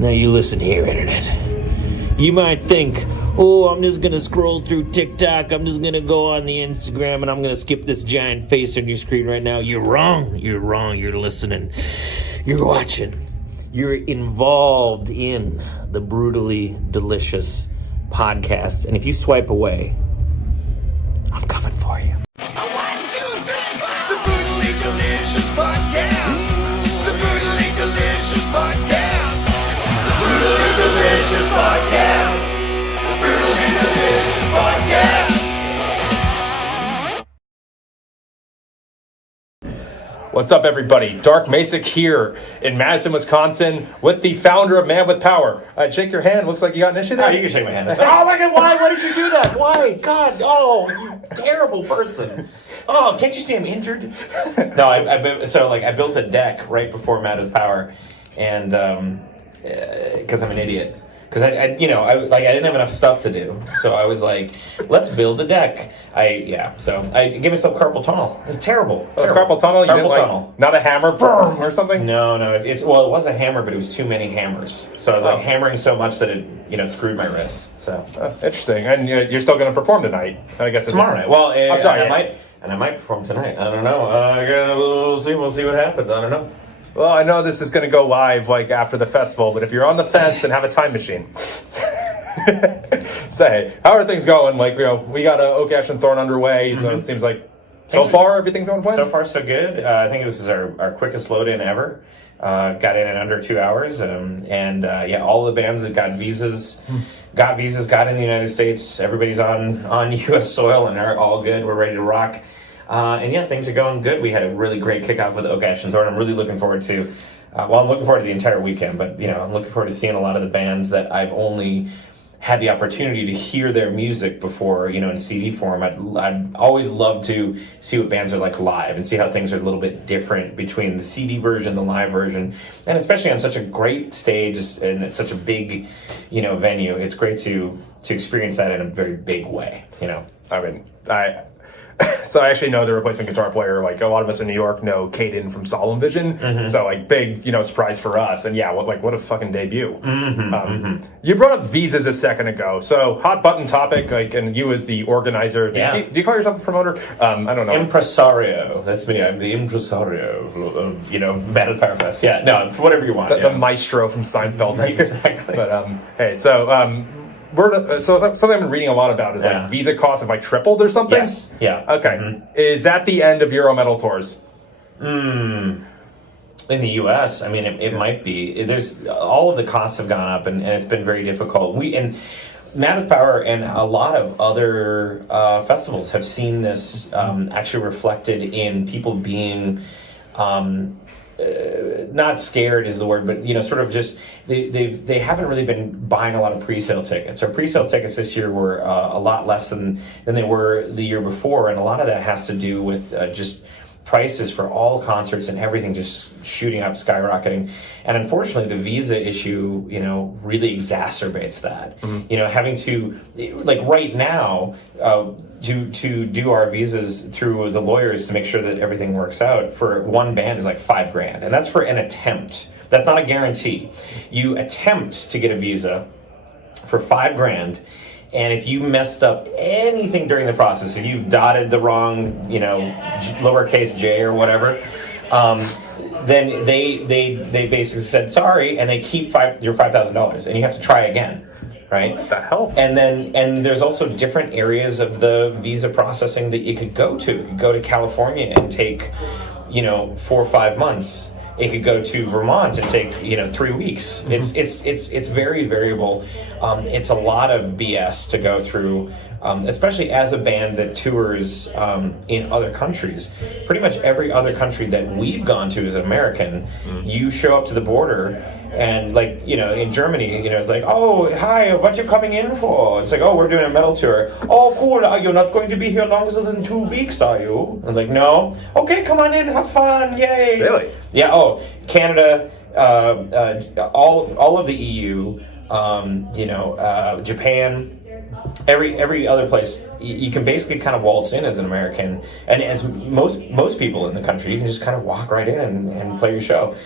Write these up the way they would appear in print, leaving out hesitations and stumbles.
Now you listen here, Internet. You might think, oh, I'm just going to scroll through TikTok. I'm just going to go on the Instagram and I'm going to skip this giant face on your screen right now. You're wrong. You're wrong. You're listening. You're watching. You're involved in the Brutally Delicious podcast. And if you swipe away, I'm coming for you. 1, 2, 3, 4. The Brutally Delicious podcast. The Brutally Delicious podcast. The Brutally Delicious podcast. The Brutally Delicious podcast. What's up, everybody? Dark Macek here in Madison, Wisconsin, with the founder of Man with Power. Shake your hand. Looks like you got an issue there. Oh, you can shake my hand. Oh my God! Why? Why did you do that? Why? God! Oh, you terrible person! Oh, can't you see I'm injured? No, I built a deck right before Man with Power, and because I'm an idiot. Because I didn't have enough stuff to do, so I was like, let's build a deck. So I gave myself carpal tunnel. It's terrible. Oh, it's carpal tunnel. You didn't tunnel. Not a hammer, or something. No. It was a hammer, but it was too many hammers. So I was hammering so much that it screwed my wrist. So interesting. And you're still going to perform tonight? I guess tomorrow night. Well, I'm sorry. I might perform tonight. I don't know. We'll see what happens. I don't know. Well, I know this is going to go live after the festival, but if you're on the fence and have a time machine, say, how are things going? We got Oak Ash and Thorn underway, so it seems like so far everything's going fine. So far, so good. I think this is our quickest load-in ever. Got in under 2 hours, all the bands that got visas, got in the United States. Everybody's on U.S. soil and are all good. We're ready to rock. Things are going good. We had a really great kickoff with Oak Ash and Thorn. I'm really looking forward to, I'm looking forward to the entire weekend, but, I'm looking forward to seeing a lot of the bands that I've only had the opportunity to hear their music before, in CD form. I'd always love to see what bands are like live and see how things are a little bit different between the CD version, the live version, and especially on such a great stage and it's such a big, venue. It's great to experience that in a very big way, So I actually know the replacement guitar player. A lot of us in New York know Caden from Solemn Vision. Mm-hmm. So big, surprise for us. And what a fucking debut. Mm-hmm. You brought up visas a second ago. So hot button topic. And you as the organizer. Do you call yourself a promoter? I don't know. Impresario. That's me. I'm the impresario of Man with Power Fest. Yeah. No, whatever you want. The maestro from Seinfeld. Exactly. But something I've been reading a lot about is visa costs have tripled or something? Yes. Yeah. Okay. Mm-hmm. Is that the end of Euro metal tours? In the U.S., it might be. There's all of the costs have gone up, and it's been very difficult. Man with Power and a lot of other festivals have seen this actually reflected in people being. Not scared is the word, but sort of just they haven't really been buying a lot of pre-sale tickets. Our pre-sale tickets this year were a lot less than they were the year before, and a lot of that has to do with just prices for all concerts and everything just shooting up, skyrocketing. And unfortunately, the visa issue, really exacerbates that. Mm-hmm. Having to, right now, to do our visas through the lawyers to make sure that everything works out for one band is $5,000. And that's for an attempt. That's not a guarantee. You attempt to get a visa for $5,000. And if you messed up anything during the process, if you dotted the wrong, lowercase j or whatever, then they basically said sorry, and they keep your $5,000, and you have to try again, right? What the hell? And there's also different areas of the visa processing that you could go to. You could go to California and take, 4 or 5 months. It could go to Vermont and take 3 weeks. Mm-hmm. It's very variable. It's a lot of BS to go through, especially as a band that tours in other countries. Pretty much every other country that we've gone to as an American, you show up to the border. And in Germany, it's like, oh, hi, what you coming in for? It's like, oh, we're doing a metal tour. Oh, cool. Are you not going to be here longer than 2 weeks, are you? I'm like, no. Okay, come on in, have fun, yay. Really? Yeah. Oh, Canada, all of the EU, Japan. Every other place, you can basically kind of waltz in as an American, and as most people in the country, you can just kind of walk right in and play your show.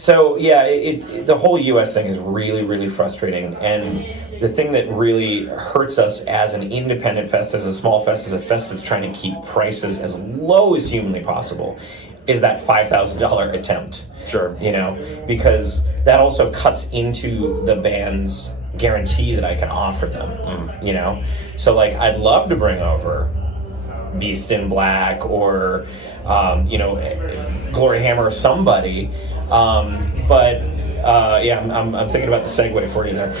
So yeah, the whole U.S. thing is really, really frustrating, and the thing that really hurts us as an independent fest, as a small fest, as a fest that's trying to keep prices as low as humanly possible, is that $5,000 attempt. Sure. You know, because that also cuts into the band's guarantee that I can offer them. You know, so like I'd love to bring over Beast in Black or you know, Glory Hammer or somebody, but yeah, I'm thinking about the segue for you there.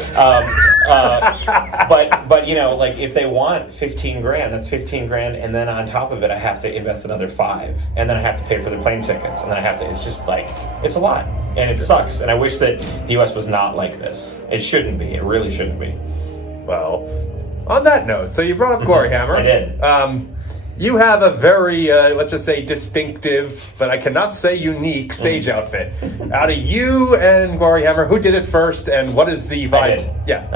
But you know, like if they want 15 grand, that's 15 grand, and then on top of it, I have to invest another 5, and then I have to pay for the plane tickets, and then I have to. It's just like it's a lot, and it sucks. And I wish that the U.S. was not like this. It shouldn't be. It really shouldn't be. Well, on that note, so you brought up Glory Hammer. I did. You have a very, let's just say, distinctive, but I cannot say unique stage outfit. Out of you and Glory Hammer, who did it first, and what is the vibe? I did. Yeah,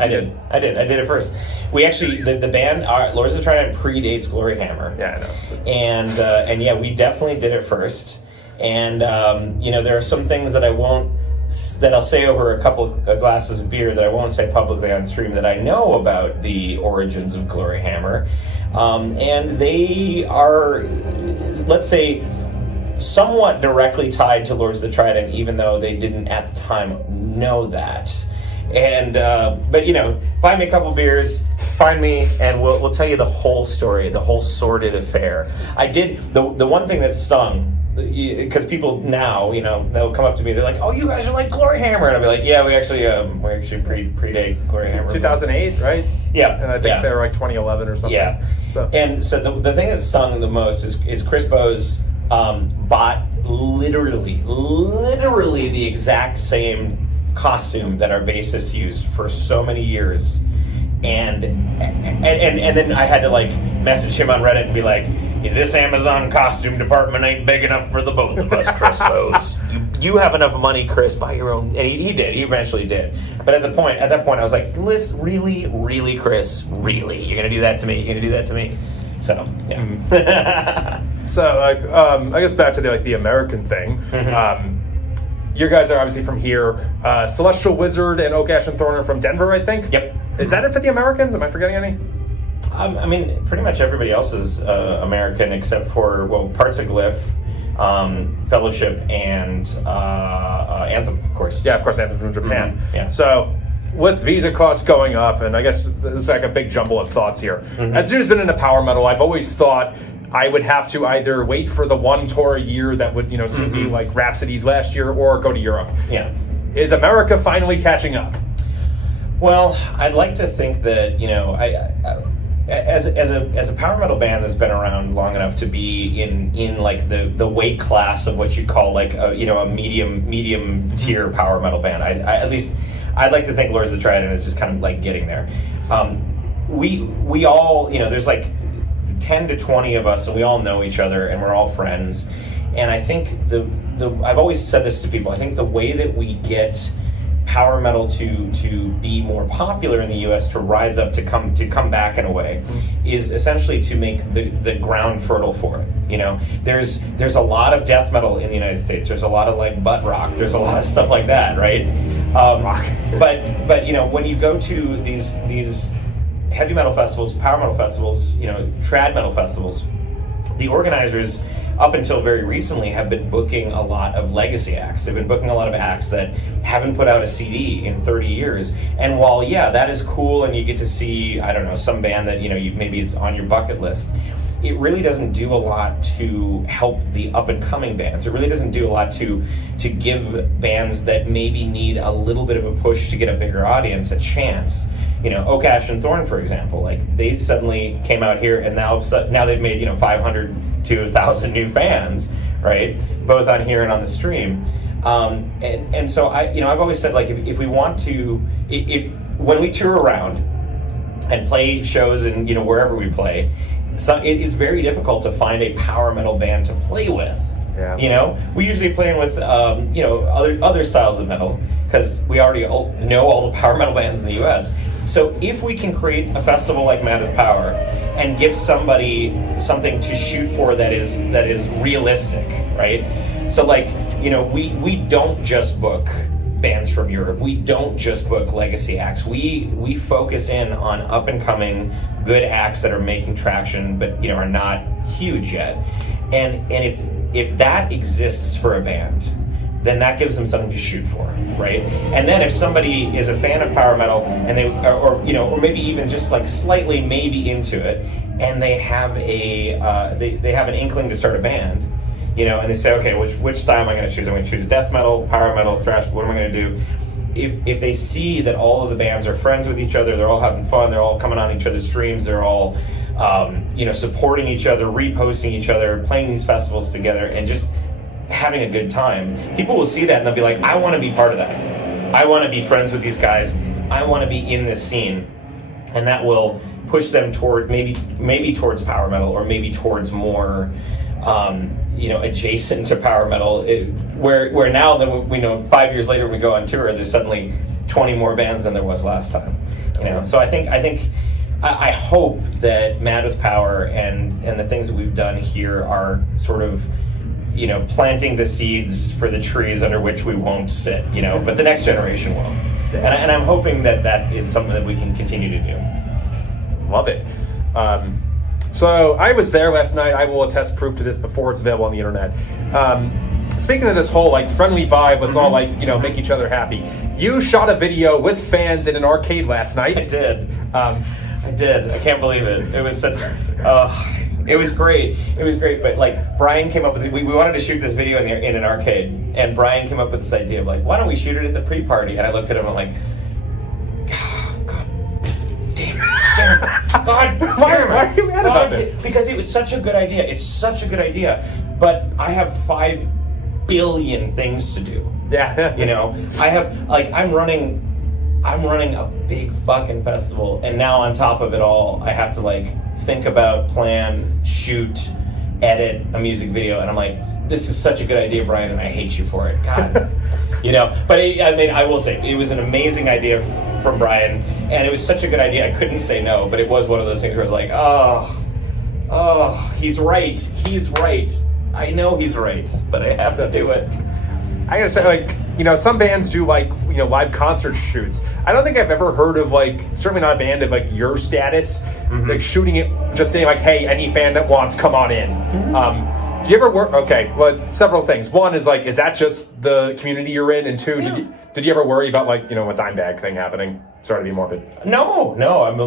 I did it first. We actually, the band, Lords of the Trident predates Glory Hammer. Yeah, I know. And yeah, we definitely did it first. And you know, there are some things that I'll say over a couple of glasses of beer that I won't say publicly on stream that I know about the origins of Glory Hammer. And they are, let's say, somewhat directly tied to Lords of the Trident, even though they didn't at the time know that. And but you know, buy me a couple beers, find me, and we'll tell you the whole story, the whole sordid affair. I did the one thing that stung. Because people now, you know, they'll come up to me. They're like, "Oh, you guys are like Glory Hammer," and I'll be like, "Yeah, we actually predate Glory Hammer." 2008, right? Yeah, and I think they were like 2011 or something. Yeah. So the thing that stung the most is Chris Bowes bought literally the exact same costume that our bassist used for so many years, and then I had to like message him on Reddit and be like, "This Amazon costume department ain't big enough for the both of us, Chris Bowes. You have enough money, Chris, buy your own." And he did. He eventually did. But at that point, I was like, really, Chris, really? You're gonna do that to me? You're gonna do that to me? So yeah. So I guess back to the American thing. You guys are obviously from here. Celestial Wizard and Oak Ash and Thorn are from Denver, I think. Yep. Is that it for the Americans? Am I forgetting any? I mean, pretty much everybody else is American except for, well, parts of Glyph, Fellowship, and Anthem, of course. Yeah, of course, Anthem from Japan. Yeah. So, with visa costs going up, and I guess it's like a big jumble of thoughts here. As dude who's been into power metal, I've always thought I would have to either wait for the one tour a year that would, suit me, like Rhapsody's last year, or go to Europe. Yeah. Is America finally catching up? Well, I'd like to think that, as a power metal band that's been around long enough to be in like the weight class of what you call like a medium tier power metal band, I'd like to think Lords of the Trident is just kind of like getting there. We all, there's like 10 to 20 of us, and we all know each other, and we're all friends. And I think I've always said this to people. I think the way that we get power metal to be more popular in the U.S., to rise up, to come back in a way, is essentially to make the ground fertile for it. There's a lot of death metal in the United States. There's a lot of like butt rock. There's a lot of stuff like that, right? But when you go to these heavy metal festivals, power metal festivals, trad metal festivals, the organizers, up until very recently, have been booking a lot of legacy acts. They've been booking a lot of acts that haven't put out a CD in 30 years. And while, yeah, that is cool, and you get to see, I don't know, some band that, maybe is on your bucket list, it really doesn't do a lot to help the up-and-coming bands. It really doesn't do a lot to give bands that maybe need a little bit of a push to get a bigger audience a chance. Oak Ash and Thorn, for example, like they suddenly came out here, and now they've made 500 to 1,000 new fans, right? Both on here and on the stream. And so I've always said, like, if we want to, if when we tour around and play shows and wherever we play, so it is very difficult to find a power metal band to play with. Yeah. We usually play with other styles of metal because we already know all the power metal bands in the U.S. So if we can create a festival like Mad with Power and give somebody something to shoot for that is realistic, right? So like, we don't just book bands from Europe. We don't just book legacy acts. We focus in on up and coming good acts that are making traction, but are not huge yet. And if that exists for a band, then that gives them something to shoot for, right? And then if somebody is a fan of power metal and they, or maybe even just like slightly maybe into it, and they have they have an inkling to start a band, and they say, okay, which style am I going to choose? I'm going to choose death metal, power metal, thrash. What am I going to do? If they see that all of the bands are friends with each other, they're all having fun, they're all coming on each other's streams, they're all supporting each other, reposting each other, playing these festivals together, and just having a good time, people will see that and they'll be like, I want to be part of that. I want to be friends with these guys. I want to be in this scene. And that will push them toward maybe towards power metal, or maybe towards more adjacent to power metal, where now that we know 5 years later when we go on tour, there's suddenly 20 more bands than there was last time. So I hope that Mad with Power and the things that we've done here are sort of planting the seeds for the trees under which we won't sit, but the next generation will. And I'm hoping that is something that we can continue to do. Love it. So I was there last night. I will attest proof to this before it's available on the internet. Speaking of this whole friendly vibe, let's all make each other happy. You shot a video with fans in an arcade last night. I did. I did. I can't believe it. It was such. It was great. It was great. But Brian came up with it. We wanted to shoot this video in an arcade, and Brian came up with this idea of why don't we shoot it at the pre-party? And I looked at him and I'm like, God damn it. God, why are you mad about this? Because it was such a good idea. It's such a good idea. But I have 5 billion things to do. Yeah. I have I'm running a big fucking festival, and now on top of it all, I have to think about, plan, shoot, edit a music video, and I'm like, this is such a good idea, Brian, and I hate you for it. God. But I will say, it was an amazing idea from Brian, and it was such a good idea, I couldn't say no, but it was one of those things where I was like, he's right. I know he's right, but I have to do it. I gotta say, some bands do live concert shoots. I don't think I've ever heard of certainly not a band of your status, shooting it, just saying hey, any fan that wants, come on in. Do you ever work? Okay, well, several things. One is is that just the community you're in, and two, Yeah. did you ever worry about a dime bag thing happening? Sorry to be morbid. No. I'm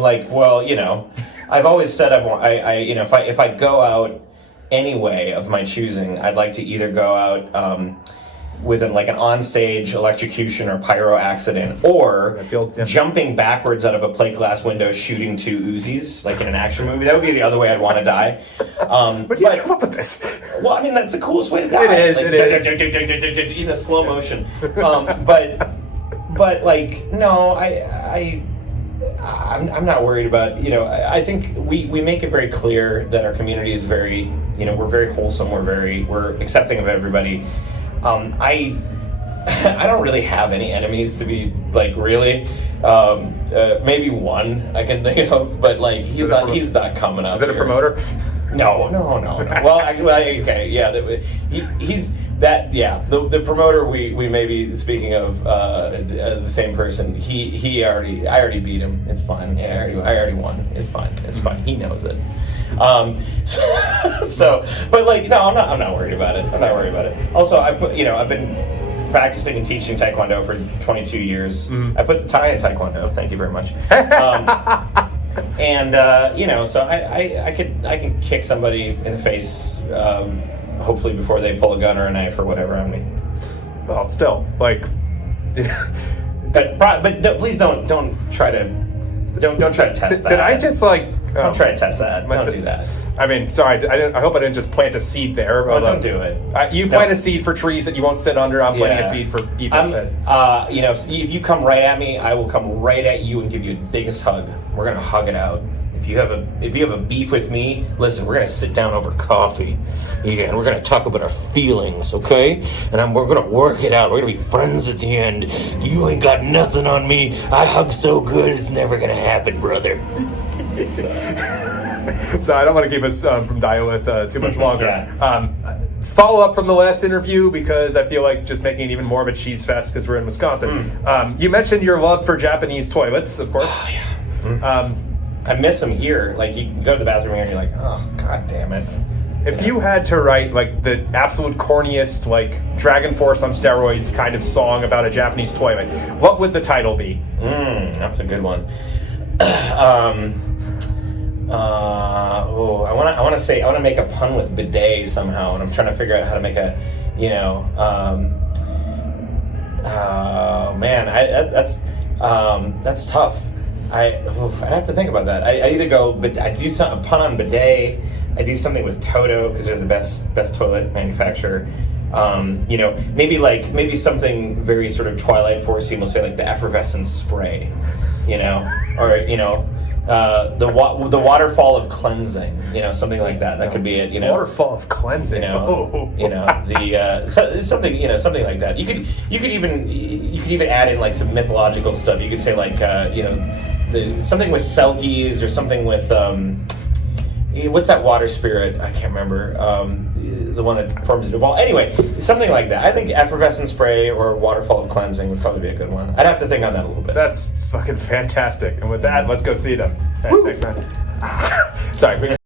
I've always said if I go out anyway of my choosing, I'd like to either go out with an onstage electrocution or pyro accident, or jumping backwards out of a plate glass window shooting 2 Uzis, in an action movie. That would be the other way I'd want to die. Where did you come up with this? Well, that's the coolest way to die. It is. In a slow motion. But no, I'm not worried about, I think we make it very clear that our community is very, we're very wholesome, we're accepting of everybody. I don't really have any enemies, to be really. Maybe one I can think of, but he's not coming up. Is it a promoter? No. Well, okay, yeah. He's that. Yeah, the promoter. We may be speaking of the same person. I already beat him. It's fine. Yeah, I already won. It's fine. He knows it. But no, I'm not worried about it. Also, I've been practicing and teaching Taekwondo for 22 years. I put the tie in Taekwondo. Thank you very much. And so I can kick somebody in the face, hopefully before they pull a gun or a knife or whatever on me. Well, still, but please don't try to test that. Did I just Don't try to test that. Don't do that. I mean, sorry. I hope I didn't just plant a seed there. Well, don't do it. You plant a seed for trees that you won't sit under. I'm planting a seed for people. If you come right at me, I will come right at you and give you the biggest hug. We're gonna hug it out. If you have a beef with me, listen, we're gonna sit down over coffee. Yeah, and we're gonna talk about our feelings, okay? And we're gonna work it out. We're gonna be friends at the end. You ain't got nothing on me. I hug so good, it's never gonna happen, brother. So I don't want to keep us from Dialith too much longer. Yeah. follow up from the last interview, because I feel like just making it even more of a cheese fest because we're in Wisconsin. You mentioned your love for Japanese toilets, of course. Oh, yeah. I miss them here. Like, you can go to the bathroom here and you're like, oh, god damn it. If you had to write like the absolute corniest, like Dragon Force on steroids kind of song about a Japanese toilet, what would the title be? That's a good one. I want to make a pun with bidet somehow, and I'm trying to figure out how to make a, that's tough. I'd have to think about that. I either go, but I do a pun on bidet. I do something with Toto because they're the best toilet manufacturer. Maybe something very sort of Twilight Force. We'll say like the effervescent spray, or the waterfall of cleansing, something like that. That could be it. Waterfall of cleansing. Something like that. You could even add in like some mythological stuff. You could say like something with Selkies, or something with what's that water spirit? I can't remember. The one that forms into a ball. Anyway, something like that. I think effervescent spray or waterfall of cleansing would probably be a good one. I'd have to think on that a little bit. That's fucking fantastic. And with that, let's go see them. Thanks, man. Sorry.